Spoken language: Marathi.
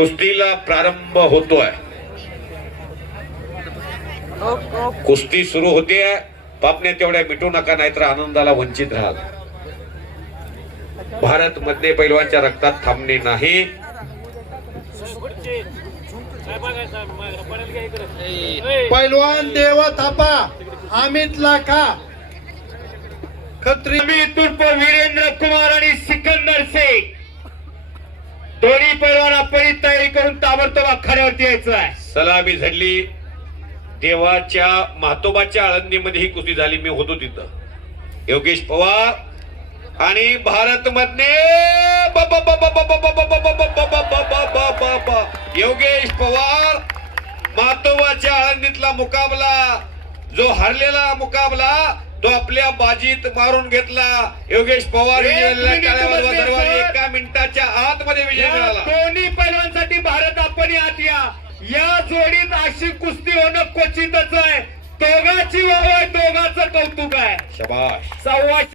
कुस्तीला प्रारंभ होतोय. कुस्ती सुरू होते पापण्या तेवढ्या मिटू नका नाहीतर आनंदाला वंचित राहाल भारत मध्ये पैलवानच्या रक्तात थांबणे नाही. पैलवान देवा थापा अमित लाखा. खत्री तुर्प वीरेंद्र कुमार आणि सिकंदर शेख दोन्ही पैलवान ताबडतोब आखाड्यावरती यायचं आहे सलामी झडली देवाच्या महातोबाच्या आळंदीमध्ये ही कुस्ती झाली मी होतो तिथं योगेश पवार आणि भारत मधले योगेश पवार महातोबाच्या आळंदीतला मुकाबला जो हरलेला मुकाबला तो आपल्या बाजीत मारून घेतला योगेश पवार एक मिनिटाच्या आतमध्ये विजय मिळाला आपण आत या. या जोडीत अशी कुस्ती होणं क्वचितच आहे. दोघाची वाव आहे दोघाचं कौतुक आहे. शबाश सव्वा